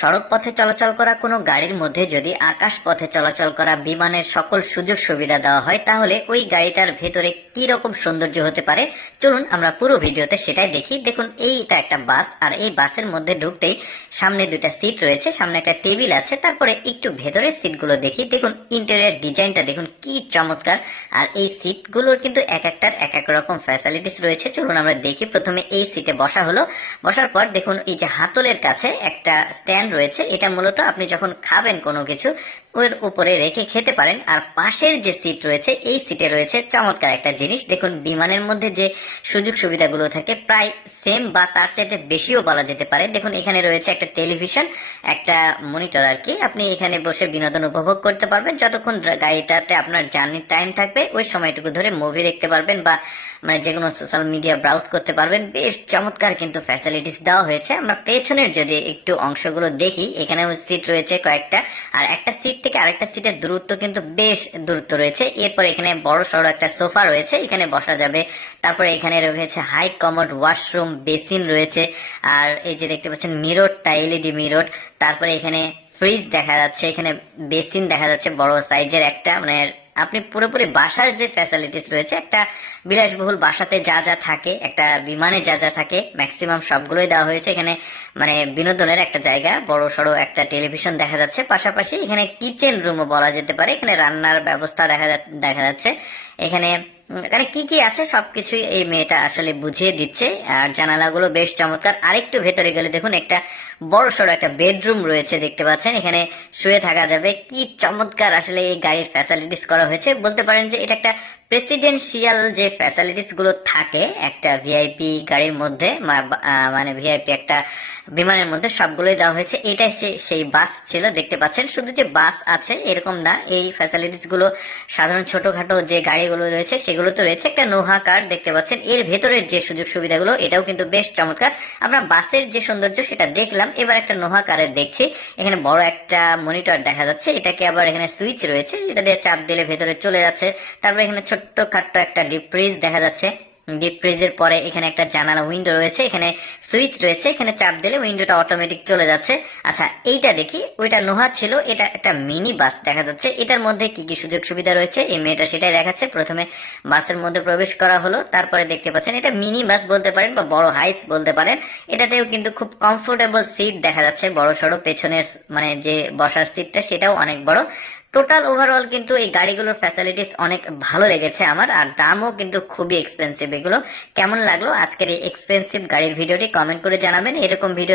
সড়ক পথে চলাচল করা কোনো গাড়ির মধ্যে যদি আকাশ পথে চলাচল করা বিমানের সকল সুযোগ সুবিধা দেওয়া হয় তাহলে ওই গাড়িটার ভেতরে কি রকম সৌন্দর্য হতে পারে চলুন আমরা পুরো ভিডিওতে সেটাই দেখি। দেখুন এইটা একটা বাস, আর এই বাসের মধ্যে ঢুকতেই সামনে দুইটা সিট রয়েছে, সামনে একটা টেবিল আছে, তারপরে একটু ভেতরের সিটগুলো দেখি। দেখুন ইন্টেরিয়র ডিজাইনটা দেখুন কি চমৎকার, আর এই সিটগুলোর কিন্তু এক একটার এক এক রকম ফ্যাসিলিটিস রয়েছে। চলুন আমরা দেখি। প্রথমে এই সিটে বসা হলো, বসার পর দেখুন এই যে হাতলের কাছে একটা স্ট্যান্ড রয়েছে, এটা মূলত আপনি যখন খাবেন কোনো কিছু ওর উপরে রেখে খেতে পারেন। আর পাশের যে সিট রয়েছে এই সিটে রয়েছে চমৎকার একটা জিনিস। দেখুন বিমানের মধ্যে যে সুযোগ সুবিধাগুলো থাকে প্রায় সেম বা তার চাইতে বেশিও বলা যেতে পারে। দেখুন এখানে রয়েছে একটা টেলিভিশন, একটা মনিটর আর কি, আপনি এখানে বসে বিনোদন উপভোগ করতে পারবেন। যতক্ষণ গাড়িটাতে আপনার জার্নির টাইম থাকবে ওই সময়টুকু ধরে মুভি দেখতে পারবেন বা মানে যে কোনো সোশ্যাল মিডিয়া ব্রাউজ করতে পারবেন। বেশ চমৎকার কিন্তু ফ্যাসিলিটিস দেওয়া হয়েছে। আমরা পেছনের যদি একটু অংশগুলো দেখি, এখানেও সিট রয়েছে কয়েকটা, আর একটা সিট থেকে আরেকটা সিটের দূরত্ব কিন্তু বেশ দূরত্ব রয়েছে। এরপর এখানে বড় সড়ো একটা সোফা রয়েছে, এখানে বসা যাবে। তারপরে এখানে রয়েছে হাই কমোড ওয়াশরুম, বেসিন রয়েছে, আর এই যে দেখতে পাচ্ছেন মিররটা এলইডি মিরর। তারপরে এখানে ফ্রিজ দেখা যাচ্ছে, এখানে বেসিন দেখা যাচ্ছে বড় সাইজের একটা, মানে আপনি পুরোপুরি বাসার যে ফ্যাসিলিটিস রয়েছে একটা বিলাসবহুল বাসাতে যা যা থাকে একটা বিমানে যা যা থাকে ম্যাক্সিমাম সবগুলোই দেওয়া হয়েছে। এখানে মানে বিনোদনের একটা জায়গা, বড় সড়ো একটা টেলিভিশন দেখা যাচ্ছে, পাশাপাশি এখানে কিচেন রুমও বলা যেতে পারে, এখানে রান্নার ব্যবস্থা দেখা যাচ্ছে। এখানে এখানে কি কি আছে সবকিছুই এই মেয়েটা আসলে বুঝিয়ে দিচ্ছে। আর জানালাগুলো বেশ চমৎকার। আরেকটু ভেতরে গেলে দেখুন একটা বড় সড়ো একটা বেডরুম রয়েছে, দেখতে পাচ্ছেন এখানে শুয়ে থাকা যাবে। কি চমৎকার আসলে এই গাড়ির ফ্যাসিলিটিস করা হয়েছে। বলতে পারেন যে এটা একটা প্রেসিডেন্সিয়াল যে ফ্যাসিলিটিস গুলো থাকে একটা ভিআইপি গাড়ির মধ্যে, মানে ভিআইপি একটা বিমানের মধ্যে সবগুলোই দেওয়া হয়েছে। এটাই সেই বাস ছিল, দেখতে পাচ্ছেন। শুধু যে বাস আছে এরকম না, এই ফ্যাসিলিটিস গুলো সাধারণ ছোটখাটো যে গাড়িগুলো রয়েছে সেগুলো তো রয়েছে। একটা নোহা কার দেখতে পাচ্ছেন, এর ভেতরের যে সুযোগ সুবিধাগুলো এটাও কিন্তু বেশ চমৎকার। আমরা বাসের যে সৌন্দর্য সেটা দেখলাম, এবার একটা নোহা কারের দেখছি। এখানে বড় একটা মনিটর দেখা যাচ্ছে, এটাকে আবার এখানে সুইচ রয়েছে, এটা দিয়ে চাপ দিলে ভেতরে চলে যাচ্ছে। তারপরে এখানে ছোট্ট খাট্ট একটা ডিপ ফ্রিজ দেখা যাচ্ছে। ডিপ ফ্রিজের পরে এখানে একটা জানালা উইন্ডো রয়েছে, এখানে সুইচ রয়েছে, এখানে চাপ দিলে উইন্ডোটা অটোমেটিক চলে যাচ্ছে। আচ্ছা এইটা দেখি, ওইটা নোহা ছিল, এটা একটা মিনি বাস দেখা যাচ্ছে। এটার মধ্যে কি কি সুযোগ সুবিধা রয়েছে এই মেয়েটা সেটাই দেখাচ্ছে। প্রথমে বাসের মধ্যে প্রবেশ করা হলো, তারপরে দেখতে পাচ্ছেন এটা মিনি বাস বলতে পারেন বা বড় হাইস বলতে পারেন। এটাতেও কিন্তু খুব কমফোর্টেবল সিট দেখা যাচ্ছে, বড় সড়ো পেছনের মানে যে বসার সিটটা সেটাও অনেক বড়। টোটাল ওভারঅল কিন্তু এই গাড়িগুলোর ফ্যাসিলিটিস অনেক ভালো লেগেছে আমার, আর দামও কিন্তু খুবই এক্সপেন্সিভ। এগুলো কেমন লাগলো আজকের এই এক্সপেন্সিভ গাড়ির ভিডিওটি কমেন্ট করে জানাবেন। এরকম ভিডিও